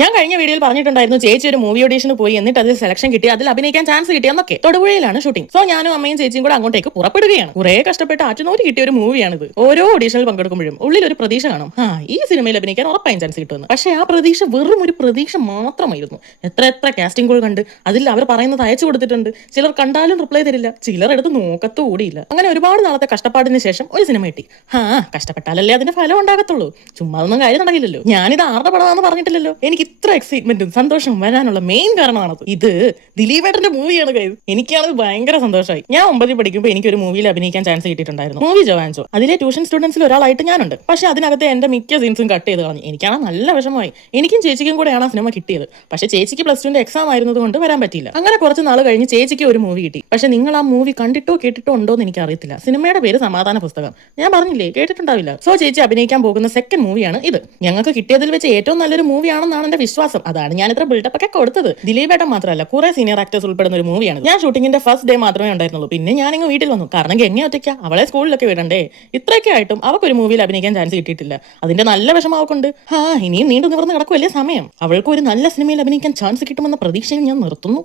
ഞാൻ കഴിഞ്ഞ വീഡിയോയിൽ പറഞ്ഞിട്ടുണ്ടായിരുന്നു ചേച്ചി ഒരു മൂവി ഓഡീഷന് പോയി എന്നിട്ട് അതിൽ സെലക്ഷൻ കിട്ടി, അതിൽ അഭിനയിക്കാൻ ചാൻസ് കിട്ടിയെന്നൊക്കെ. തൊടുപുഴയിലാണ് ഷൂട്ടിംഗ്. സോ ഞാനും അമ്മയും ചേച്ചിയും കൂടെ അങ്ങോട്ടേക്ക് പുറപ്പെടുകയാണ്. കുറെ കഷ്ടപ്പെട്ട് ആറ്റുനോരി കിട്ടിയ ഒരു മൂവിയാണിത്. ഓരോ ഓഡീഷനിൽ പങ്കെടുക്കുമ്പോഴും ഉള്ളിൽ ഒരു പ്രതീക്ഷ കാണും, ഈ സിനിമയിൽ അഭിനയിക്കാൻ ഉറപ്പായും ചാൻസ് കിട്ടുമെന്ന്. പക്ഷേ ആ പ്രതീക്ഷ വെറും ഒരു പ്രതീക്ഷ മാത്രമായിരുന്നു. എത്ര കാസ്റ്റിംഗ് കോൾ കണ്ട് അതിൽ അവർ പറയുന്നത് അയച്ചു കൊടുത്തിട്ടുണ്ട്. ചിലർ കണ്ടാലും റിപ്ലൈ തരില്ല, ചിലർ എടുത്ത് നോക്കത്തുകൂടിയില്ല. അങ്ങനെ ഒരുപാട് നാളത്തെ കഷ്ടപ്പാടിന് ശേഷം ഒരു സിനിമ കിട്ടി. കഷ്ടപ്പെട്ടാലല്ലേ അതിന്റെ ഫലം ഉണ്ടാകത്തുള്ളൂ. ചുമ്മാ ഒന്നും കാര്യം നടക്കില്ലല്ലോ. ഞാനിത് ആരുടെ പടമാണെന്ന് പറഞ്ഞിട്ടില്ലല്ലോ. എനിക്ക് ഇത്ര എക്സൈറ്റ്മെന്റും സന്തോഷവും വരാനുള്ള മെയിൻ കാരണമാണത്. ഇത് ദിലീപേട്ടന്റെ മൂവിയാണ് കൈ. എനിക്കാണത് ഭയങ്കര സന്തോഷമായി. ഞാൻ 9ൽ പഠിക്കുമ്പോൾ എനിക്ക് ഒരു മൂവിയിൽ അഭിനയിക്കാൻ ചാൻസ് കിട്ടിയിട്ടുണ്ടായിരുന്നു. മൂവി ജവാൻസോ. അതിലെ ട്യൂഷൻ സ്റ്റുഡൻസിൽ ഒരാളായിട്ട് ഞാനുണ്ട്. പക്ഷെ അതിനകത്ത് എന്റെ മിക്ക സീൻസും കട്ട് ചെയ്ത് കളഞ്ഞു. എനിക്കാണ് നല്ല വിഷമമായി. എനിക്കും ചേച്ചിക്കും കൂടെയാണ് ആ സിനിമ കിട്ടിയത്. പക്ഷെ ചേച്ചിക്ക് +2ന്റെ എക്സാം ആയിരുന്നത് കൊണ്ട് വരാൻ പറ്റിയില്ല. അങ്ങനെ കുറച്ച് നാൾ കഴിഞ്ഞ് ചേച്ചിക്ക് ഒരു മൂവി കിട്ടി. പക്ഷെ നിങ്ങൾ ആ മൂവി കണ്ടിട്ടോ കേട്ടിട്ടോ ഉണ്ടോ എന്ന് എനിക്ക് അറിയത്തില്ല. സിനിമയുടെ പേര് സമാധാന പുസ്തകം. ഞാൻ പറഞ്ഞില്ലേ, കേട്ടിട്ടുണ്ടാവില്ല. സോ ചേച്ചി അഭിനയിക്കാൻ പോകുന്ന സെക്കൻഡ് മൂവിയാണ് ഇത്. ഞങ്ങൾക്ക് കിട്ടിയതിൽ വെച്ച് ഏറ്റവും നല്ലൊരു മൂവിയാണെന്നാണ് എന്റെ വിശ്വാസം. അതാണ് ഞാൻ ഇത്ര ബിൽഡപ്പ് ഒക്കെ കൊടുത്തത്. ദിലീപേട്ടൻ മാത്രമല്ല, കുറെ സീനിയർ ആക്ടേഴ്സ് ഉൾപ്പെടുന്ന ഒരു മൂവിയാണ്. ഞാൻ ഷൂട്ടിങ്ങിന്റെ ഫസ്റ്റ് ഡേ മാത്രമേ ഉണ്ടായിരുന്നുള്ളൂ. പിന്നെ ഞാനിങ്ങ് വീട്ടിൽ വന്നു. കാരണം എങ്ങനെ ഒറ്റയ്ക്ക അവളെ സ്കൂളിലൊക്കെ വിടണ്ടേ. ഇത്രയൊക്കെ ആയിട്ടും അവൾക്ക് ഒരു മൂവിയിൽ അഭിനയിക്കാൻ ചാൻസ് കിട്ടിയിട്ടില്ല. അതിന്റെ നല്ല വിഷമം അവൾക്കുണ്ട്. ഇനിയും നീണ്ടു നിവർന്ന് കിടക്കുമല്ലേ സമയം. അവൾക്ക് ഒരു നല്ല സിനിമയിൽ അഭിനയിക്കാൻ ചാൻസ് കിട്ടുമെന്ന പ്രതീക്ഷയിൽ ഞാൻ നിർത്തുന്നു.